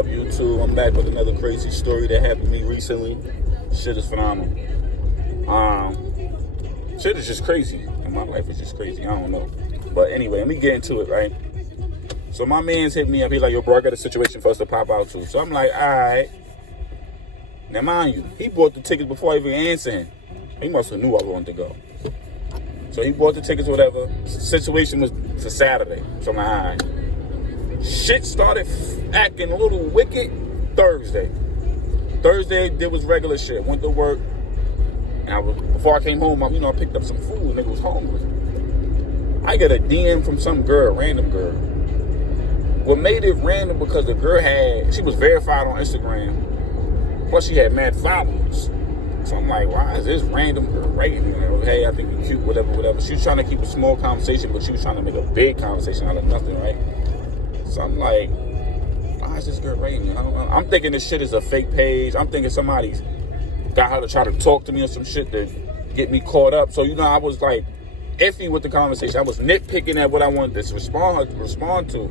up, YouTube? I'm back with another crazy story that happened to me recently. Shit is phenomenal. Shit is just crazy. And my life is just crazy. I don't know. But anyway, let me get into it, right? So my man's hit me up. He's like, yo, bro, I got a situation for us to pop out to. So I'm like, all right. Now, mind you, he bought the tickets before I even answered him. He must have knew I wanted to go. So he bought the tickets or whatever. Situation was for Saturday. So I'm like, all right. Shit started acting a little wicked Thursday. There was regular shit. Went to work. And before I came home, I picked up some food. Nigga was hungry. I get a DM from some girl, random girl. What made it random because the girl she was verified on Instagram. Plus she had mad followers. So I'm like, why is this random girl writing me? Like, hey, I think you're cute, whatever. She was trying to keep a small conversation, but she was trying to make a big conversation out of nothing, right? So I'm like, why is this girl writing me? I don't know. I'm thinking this shit is a fake page. I'm thinking somebody's got her to try to talk to me or some shit to get me caught up. So, I was like iffy with the conversation. I was nitpicking at what I wanted to respond to.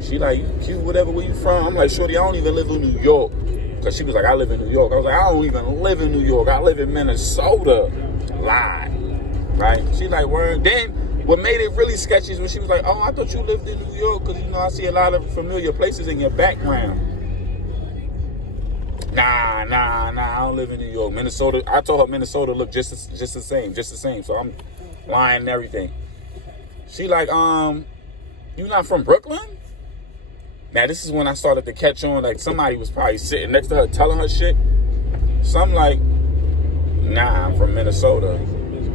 She like, you cute, whatever, where you from? I'm like, shorty, I don't even live in New York. Because she was like, I live in New York. I was like, I don't even live in New York. I live in Minnesota. Lie. Right? She like, word. Then what made it really sketchy is when she was like, oh, I thought you lived in New York because, I see a lot of familiar places in your background. Nah, I don't live in New York. Minnesota, I told her Minnesota looked just the same. So I'm lying and everything. She like, you not from Brooklyn? Now, this is when I started to catch on, like, somebody was probably sitting next to her telling her shit. So I'm like, nah, I'm from Minnesota.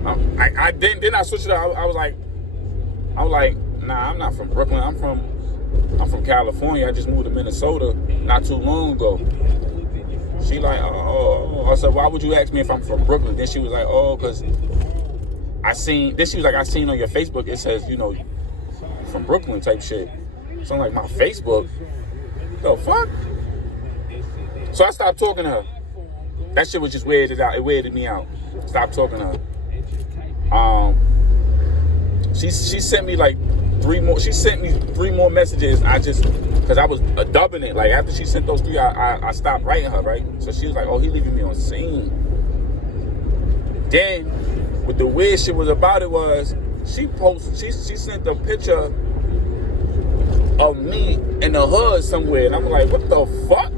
Then I switched it up. I was like, nah, I'm not from Brooklyn. I'm from California. I just moved to Minnesota not too long ago. She like, oh. I said, why would you ask me if I'm from Brooklyn? Then she was like, oh, because I seen on your Facebook, it says, from Brooklyn type shit. So I'm like, my Facebook? The fuck? So I stopped talking to her. That shit was just weirded out. It weirded me out. Stopped talking to her. She sent me like three more. She sent me 3 more messages. Because I was dubbing it. Like after she sent those 3, I stopped writing her, right? So she was like, oh, he leaving me on scene. Then, what the weird shit was about it was, she sent a picture of me in the hood somewhere, and I'm like, what the fuck?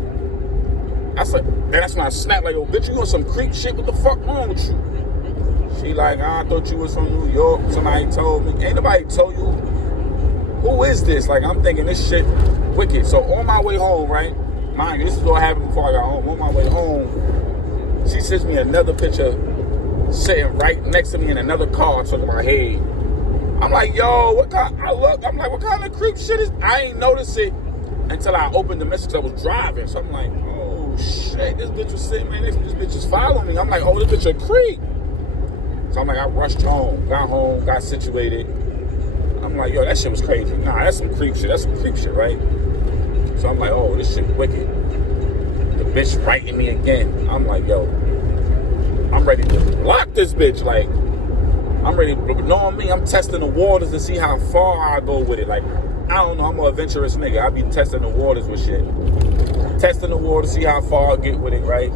That's when I snapped like, yo, bitch, you on some creep shit? What the fuck wrong with you? She like, I thought you was from New York. Somebody told me. Ain't nobody told you. Who is this? Like, I'm thinking this shit wicked. So on my way home, right? Mind you, this is what happened before I got home. On my way home, she sends me another picture sitting right next to me in another car talking about, hey. I'm like, yo, I'm like, what kind of creep shit is? I ain't notice it until I opened the message. I was driving. So I'm like, oh shit, this bitch was sitting right next to me. This bitch is following me. I'm like, oh, this bitch a creep. So I'm like, I rushed home, got situated. I'm like, yo, that shit was crazy. Nah, that's some creep shit. That's some creep shit, right? So I'm like, oh, this shit wicked. The bitch writing me again. I'm like, yo, I'm ready to block this bitch. Like, I'm ready, knowing me, I'm testing the waters to see how far I go with it. Like, I don't know, I'm an adventurous nigga. I be testing the waters with shit. Testing the water, see how far I get with it, right?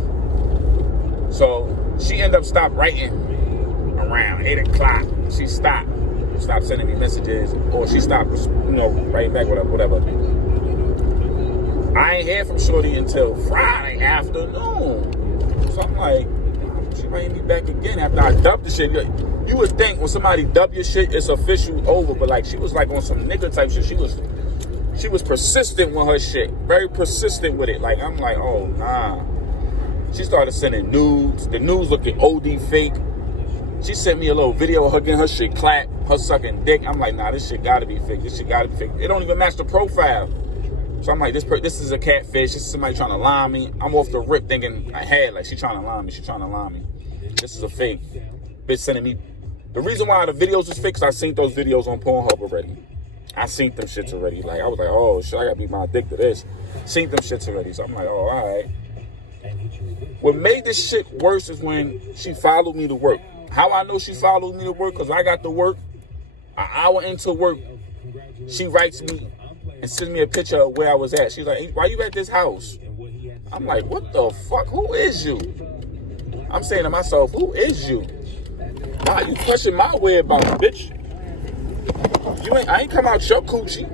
So, she ended up stopped writing around 8 o'clock. She stopped sending me messages, or she stopped, writing back, whatever. I ain't hear from shorty until Friday afternoon. So I'm like, she writing me back again after I dubbed the shit. You would think when somebody dub your shit, it's official over, but like she was like on some nigga type shit. She was persistent with her shit, very persistent with it. Like I'm like, oh nah. She started sending nudes. The nudes looking OD fake. She sent me a little video of her getting her shit clapped, her sucking dick. I'm like, nah, this shit gotta be fake. It don't even match the profile. So I'm like, this is a catfish. This is somebody trying to lie me. I'm off the rip thinking like she trying to lie me. This is a fake. Bitch sending me. The reason why the videos is fake is I seen those videos on Pornhub already. I seen them shits already. Like, I was like, oh, shit, I gotta beat my dick to this. Seen them shits already. So I'm like, oh, all right. What made this shit worse is when she followed me to work. How I know she followed me to work? Because I got to work. An hour into work, she writes me and sends me a picture of where I was at. She's like, hey, why you at this house? I'm like, what the fuck? Who is you? I'm saying to myself, who is you? Why you pushing my whereabouts, bitch? I ain't come out your coochie.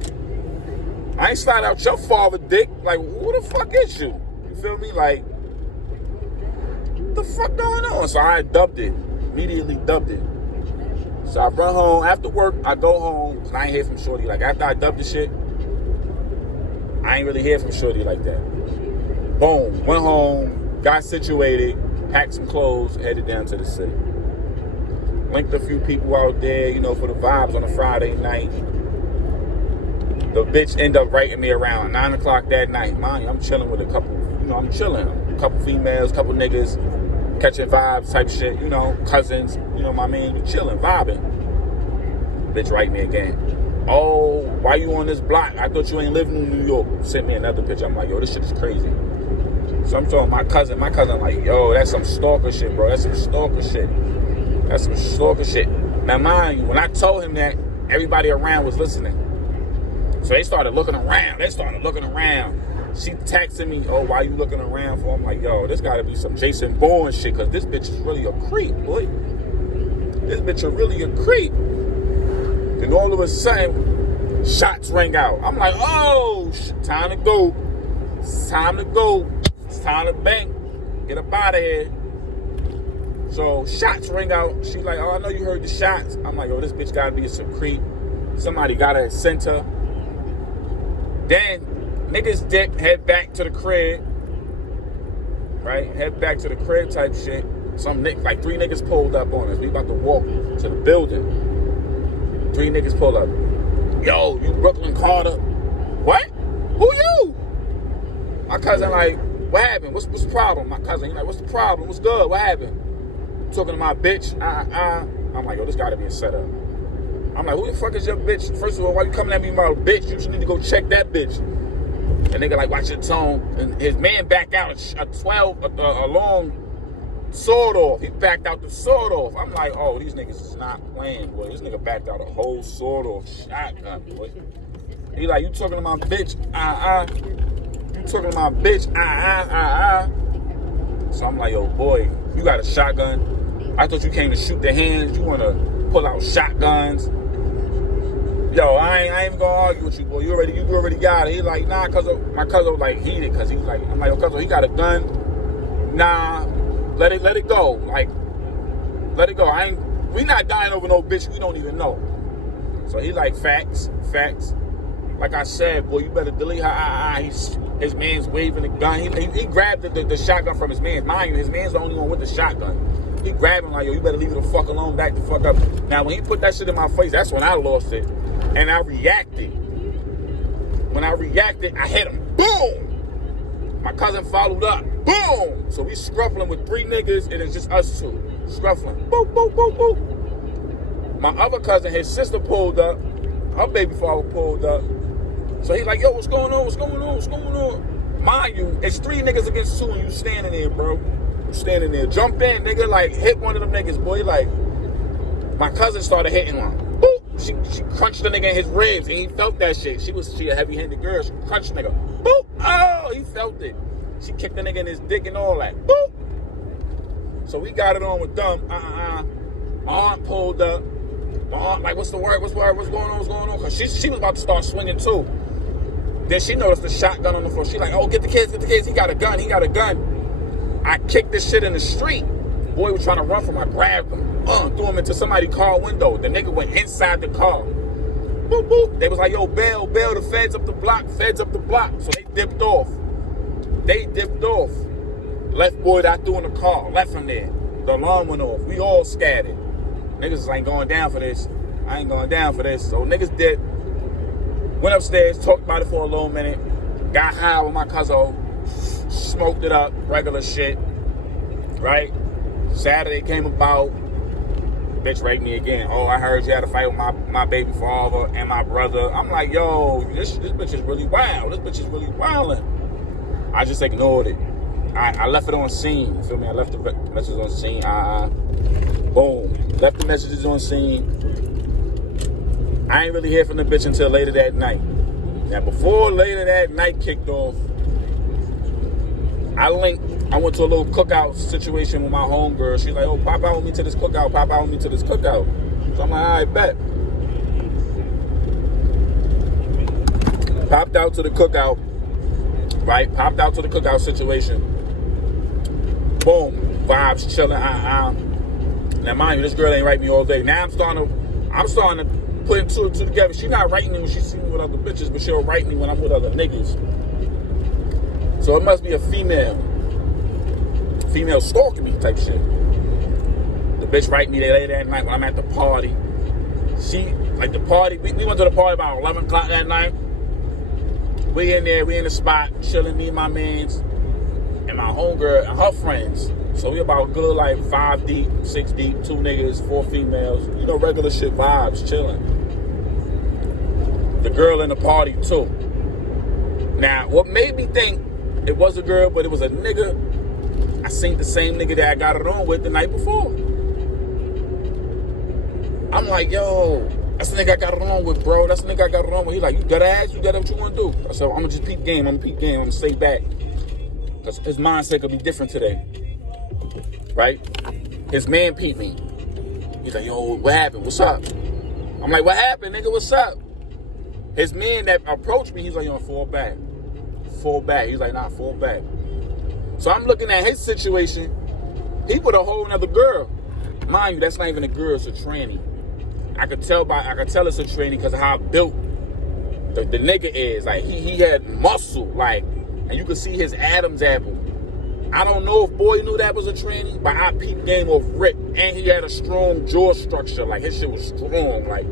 I ain't slide out your father dick. Like, who the fuck is you? You feel me? Like, what the fuck going on? So I dubbed it. Immediately dubbed it. So I run home. After work, I go home. Cause I ain't hear from Shorty. Like, after I dubbed the shit, I ain't really hear from Shorty like that. Boom. Went home. Got situated. Packed some clothes. Headed down to the city. Linked a few people out there, you know, for the vibes on a Friday night. The bitch ended up writing me around 9 o'clock that night. Mind you, I'm chilling with a couple, you know, I'm chilling. A couple females, couple niggas, catching vibes type shit, you know, cousins, you know what I mean? You chilling, vibing. Bitch write me again. Oh, why you on this block? I thought you ain't living in New York. Sent me another picture. I'm like, yo, this shit is crazy. So I'm talking my cousin like, yo, that's some stalker shit, bro. That's some stalker shit. That's some stalker shit. Now, mind you, when I told him that, everybody around was listening. So they started looking around. She texted me, oh, why you looking around for? I'm like, yo, this got to be some Jason Bourne shit, because this bitch is really a creep, boy. This bitch is really a creep. Then all of a sudden, shots rang out. I'm like, oh, time to go. It's time to go. It's time to bang. Get up out of here. So shots ring out. She like, oh, I know you heard the shots. I'm like, oh, this bitch gotta be some creep. Somebody gotta send her. Then niggas dip, head back to the crib. Right? Head back to the crib type shit. Like 3 niggas pulled up on us. We about to walk to the building. 3 niggas pull up. Yo, you Brooklyn Carter. What? Who you? My cousin like, what happened? What's the problem? My cousin, he like, what's the problem? What's good? What happened? Talking to my bitch. I'm like, yo, this gotta be a setup. I'm like, who the fuck is your bitch? First of all, why you coming at me about a bitch? You just need to go check that bitch. And nigga like, watch your tone. And his man back out a long sword off. He backed out the sword off. I'm like, oh, these niggas is not playing, boy. This nigga backed out a whole sword off shotgun, boy. He like, you talking to my bitch? You talking to my bitch? So I'm like, yo, boy, you got a shotgun. I thought you came to shoot the hands. You want to pull out shotguns. Yo, I ain't gonna argue with you, boy. You already got it. He like, nah, cause my cousin was like heated, cause he's like, I'm like, yo, cousin, he got a gun. Nah, let it go. Like, let it go. We not dying over no bitch we don't even know. So he like, facts. Like I said, boy, you better delete her. His man's waving the gun. He grabbed the shotgun from his man. Mind you, his man's the only one with the shotgun. He grabbed him like, yo, you better leave it the fuck alone, back the fuck up. Now, when he put that shit in my face, that's when I lost it. And I reacted. When I reacted, I hit him. Boom! My cousin followed up. Boom! So we scruffling with 3 niggas, and it's just us 2. Scruffling. Boop, boop, boop, boop. My other cousin, his sister pulled up. Her baby father pulled up. So he like, yo, what's going on? Mind you, it's 3 niggas against 2, and you standing there, bro. Standing there. Jump in, nigga, like, hit one of them niggas, boy. Like, my cousin started hitting one. Boop! She crunched the nigga in his ribs, and he felt that shit. She a heavy-handed girl. She crunched the nigga. Boop! Oh, he felt it. She kicked the nigga in his dick and all that. Boop! So we got it on with them. My aunt pulled up. My aunt, like, what's the word? What's going on? Because she was about to start swinging, too. Then she noticed the shotgun on the floor. She like, oh, get the kids. He got a gun. I kicked this shit in the street. Boy was trying to run from me. I grabbed him. Threw him into somebody's car window. The nigga went inside the car. Boop, boop. They was like, yo, bail, the feds up the block. So they dipped off. Left boy that I threw in the car. Left him there. The alarm went off. We all scattered. Niggas ain't going down for this. I ain't going down for this. So niggas dipped. Went upstairs, talked about it for a little minute. Got high with my cousin. Smoked it up, regular shit, right? Saturday came about, bitch raped me again. Oh, I heard you had a fight with my baby father and my brother. I'm like, yo, this bitch is really wild. This bitch is really wildin'. I just ignored it. I left it on scene, you feel me? I left the messages on scene. Boom. Left the messages on scene. I ain't really hear from the bitch until later that night. Now, before later that night kicked off, I went to a little cookout situation with my homegirl. She's like, oh, pop out with me to this cookout. Pop out with me to this cookout. So I'm like, all right, bet. Popped out to the cookout. Right? Popped out to the cookout situation. Boom. Vibes, chilling. Now, mind you, this girl ain't write me all day. Now I'm starting to put two and two together. She's not writing me when she see me with other bitches, but she'll write me when I'm with other niggas. So it must be a female stalking me type shit. The bitch write me later that night when I'm at the party. We went to the party about 11 o'clock that night. We in there, we in the spot, chilling, me and my mans, and my homegirl and her friends. So we about good like 5 deep, 6 deep, 2 niggas, 4 females. You know, regular shit vibes, chilling. The girl in the party too. Now, what made me think it was a girl, but it was a nigga, I seen the same nigga that I got it on with the night before. I'm like, yo, that's the nigga I got it on with, bro. That's the nigga I got it on with. He like, you gotta ask, you gotta what you wanna do. I said, I'm gonna just peep game, I'm gonna stay back. Because his mindset could be different today. Right? His man peeped me. He's like, yo, what happened? What's up? I'm like, what happened, nigga? What's up? His man that approached me, he's like, yo, fall back. Fall back. He's like, nah, fall back. So I'm looking at his situation. He put a whole nother girl. Mind you, that's not even a girl, it's a tranny. I could tell it's a tranny because of how built the nigga is. Like, he had muscle, like, and you could see his Adam's apple. I don't know if boy knew that was a tranny, but I peeped game off rip. And he had a strong jaw structure. Like, his shit was strong. Like,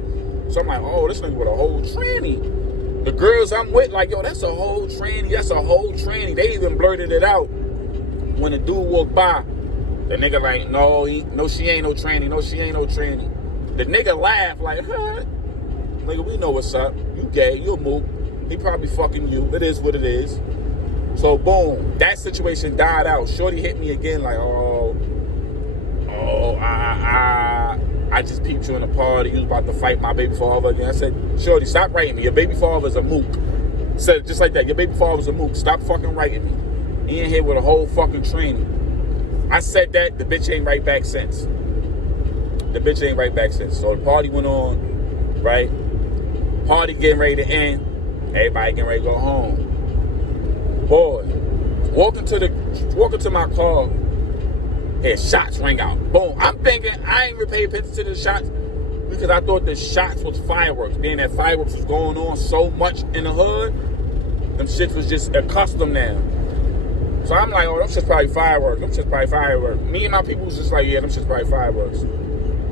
so I'm like, oh, this nigga with a whole tranny. The girls I'm with, like, yo, that's a whole tranny. That's a whole tranny. They even blurted it out when the dude walked by. The nigga like, no, she ain't no tranny. No, she ain't no tranny. The nigga laughed like, huh? Nigga, we know what's up. You gay. You a mook. He probably fucking you. It is what it is. So, boom, that situation died out. Shorty hit me again like, I just peeped you in the party. You was about to fight my baby father again. I said, Shorty, stop writing me. Your baby father's a mook. Said just like that. Your baby father's a mook. Stop fucking writing me. He in here with a whole fucking training. I said that. The bitch ain't right back since. So the party went on, right? Party getting ready to end. Everybody getting ready to go home. Boy, walking to my car, and shots rang out. Boom. I'm thinking I ain't really paying attention to the shots because I thought the shots was fireworks. Being that fireworks was going on so much in the hood, them shits was just accustomed now. So I'm like, oh, them shit's probably fireworks. Me and my people was just like, yeah, them shit's probably fireworks.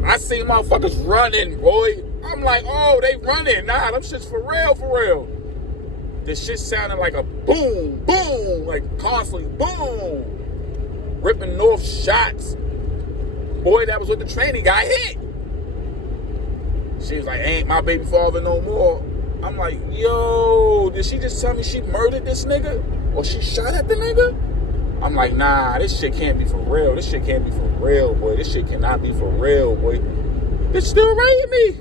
I see motherfuckers running, boy. I'm like, oh, they running. Nah, them shit's for real. The shit sounded like a boom, boom, like constantly boom. Ripping north shots. Boy, that was what the tranny got hit. She was like, ain't my baby father no more. I'm like, yo, did she just tell me she murdered this nigga? Or she shot at the nigga? I'm like, nah, this shit can't be for real. This shit can't be for real, boy. This shit cannot be for real, boy. Bitch still writing me.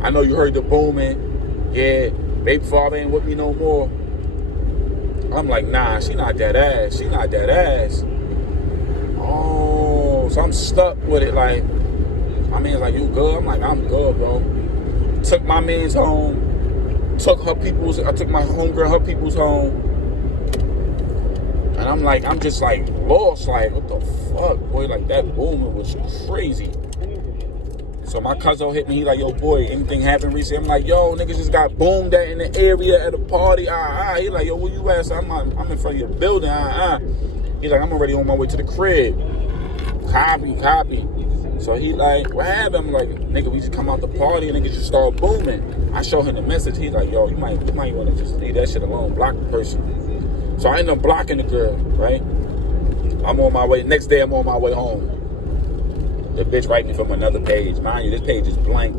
I know you heard the booming. Yeah, baby father ain't with me no more. I'm like, nah, she not that ass. Oh, so I'm stuck with it. Like, my man's like, you good? I'm like, I'm good, bro. Took my man's home. I took my homegirl, her people's home. And I'm just like lost. Like, what the fuck, boy? Like, that booming was crazy. So my cousin hit me. He like, yo, boy, anything happened recently? I'm like, yo, niggas just got boomed at in the area at a party. He like, yo, where you at? So I'm in front of your building. He's like, I'm already on my way to the crib. Copy. So he like, what happened? I'm like, nigga, we just come out the party and niggas just start booming. I show him the message. He's like, yo, you might want to just leave that shit alone. Block the person. So I end up blocking the girl, right? I'm on my way. Next day, I'm on my way home. The bitch write me from another page. Mind you, this page is blank.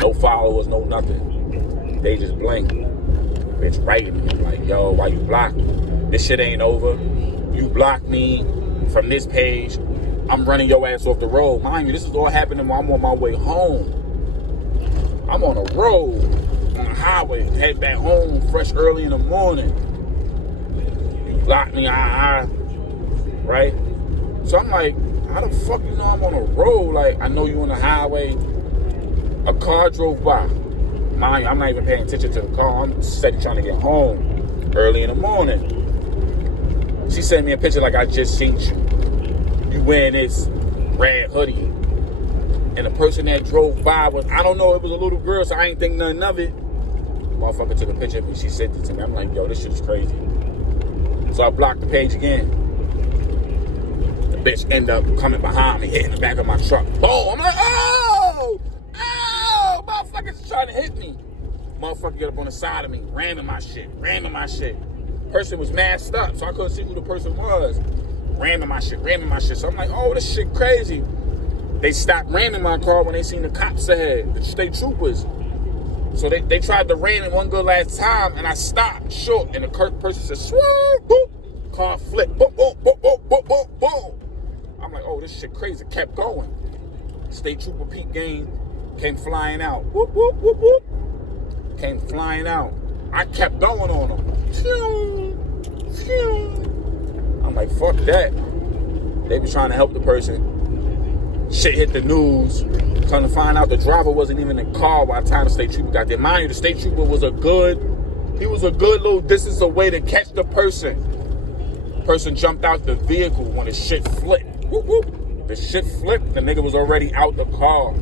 No followers, no nothing. They just blank. Bitch writing me. I'm like, yo, why you block me? This shit ain't over. You blocked me from this page. I'm running your ass off the road. Mind you, this is all happening while I'm on my way home. I'm on the road. on the highway, head back home fresh early in the morning. You blocked me, right? So I'm like, how the fuck you know I'm on a road? Like, I know you on the highway. A car drove by. Mind you, I'm not even paying attention to the car. I'm steady trying to get home early in the morning. She sent me a picture like I just seen you. You wearing this red hoodie. And the person that drove by was, I don't know, it was a little girl, so I ain't think nothing of it. Motherfucker took a picture of me. She sent it to me. I'm like, yo, this shit is crazy. So I blocked the page again. The bitch ended up coming behind me, hitting the back of my truck. Boom! I'm like, oh! Motherfucker's trying to hit me. Motherfucker get up on the side of me, ramming my shit. Person was masked up, so I couldn't see who the person was. Ramming my shit. So I'm like, oh, this shit crazy. They stopped ramming my car when they seen the cops ahead, the state troopers. So they tried to ram it one good last time, and I stopped short, and the person said, swerve, boop. Car flipped, boop, boop, boop, boop, boop, boop, boom. I'm like, oh, this shit crazy. Kept going. State trooper Pete Gaines came flying out. Whoop, whoop, whoop, whoop. Came flying out. I kept going on them. Phew, phew. I'm like, fuck that. They was trying to help the person. Shit hit the news. Trying to find out the driver wasn't even in the car by the time the state trooper got there. Mind you, the state trooper was a good little distance away to catch the person. Person jumped out the vehicle when the shit flipped. Whoop, whoop. The shit flipped. The nigga was already out the car.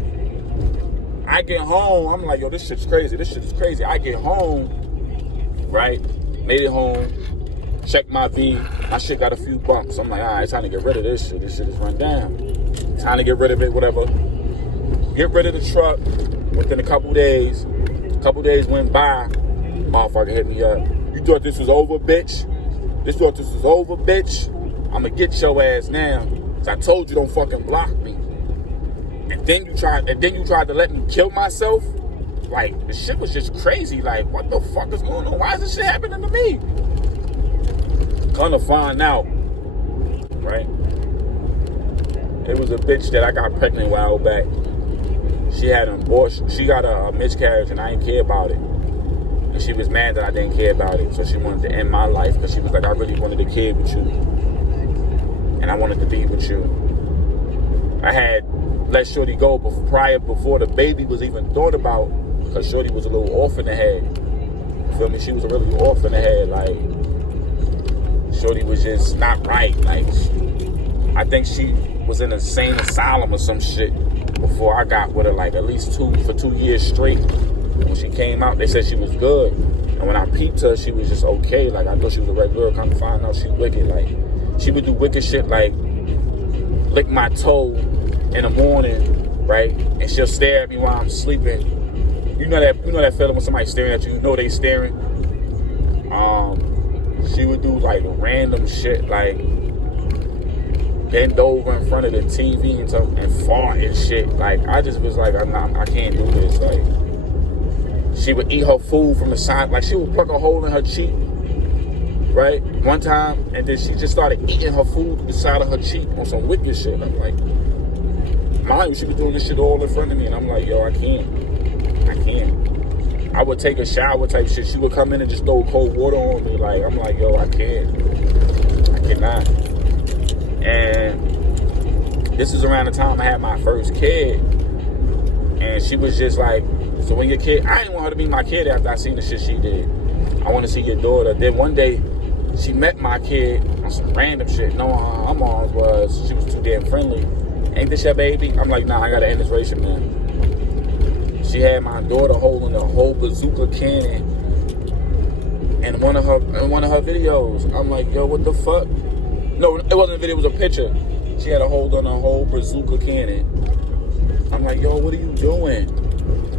I get home. I'm like, yo, this shit's crazy. I get home, right? Made it home. Check my V. My shit got a few bumps. I'm like, all right, time to get rid of this shit. This shit is run down. Time to get rid of it, whatever. Get rid of the truck. Within a couple days went by. Motherfucker hit me up. You thought this was over, bitch? I'ma get your ass now. Cause I told you don't fucking block me. And then you tried to let me kill myself. Like, the shit was just crazy. Like, what the fuck is going on? Why is this shit happening to me? Gonna find out, right? It was a bitch that I got pregnant a while back. She had an abortion. She got a miscarriage, and I didn't care about it. And she was mad that I didn't care about it. So she wanted to end my life because she was like, I really wanted a kid with you. And I wanted to be with you. I had let Shorty go before the baby was even thought about, because Shorty was a little off in the head. You feel me? She was a really off in the head. Like, Shorty was just not right. Like, I think she was in an insane asylum or some shit before I got with her, like at least 2 years straight. When she came out, they said she was good. And when I peeped her, she was just okay. Like, I thought she was a regular girl. Come to find out she wicked. Like, she would do wicked shit like lick my toe in the morning, right? And she'll stare at me while I'm sleeping. You know that feeling when somebody's staring at you, you know they staring. She would do like random shit, like bend over in front of the TV and fart and shit. Like, I just was like, I can't do this. Like, she would eat her food from the side. Like, she would pluck a hole in her cheek, right? One time, and then she just started eating her food to the side of her cheek on some wicked shit. I'm like, mind you, she was doing this shit all in front of me, and I'm like, yo, I can't. I would take a shower type shit. She would come in and just throw cold water on me. Like, I'm like, yo, I cannot. And this is around the time I had my first kid. And she was just like, so when your kid, I didn't want her to be my kid after I seen the shit she did. I want to see your daughter. Then one day, she met my kid on some random shit. No, her mom was, she was too damn friendly. Ain't this your baby? I'm like, nah, I gotta end this relation, man. She had my daughter holding a whole bazooka cannon in one of her videos. I'm like, yo, what the fuck? No, it wasn't a video, it was a picture. She had a hold on a whole bazooka cannon. I'm like, yo, what are you doing?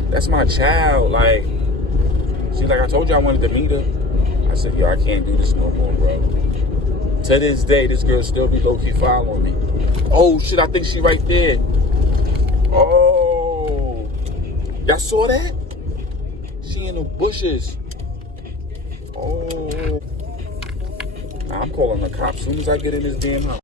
That's my child. Like, she's like, I told you I wanted to meet her. I said, yo, I can't do this no more, bro. To this day, this girl still be low-key following me. Oh, shit, I think she right there. Oh. Y'all saw that? She in the bushes. Oh. Nah, I'm calling the cops as soon as I get in this damn house.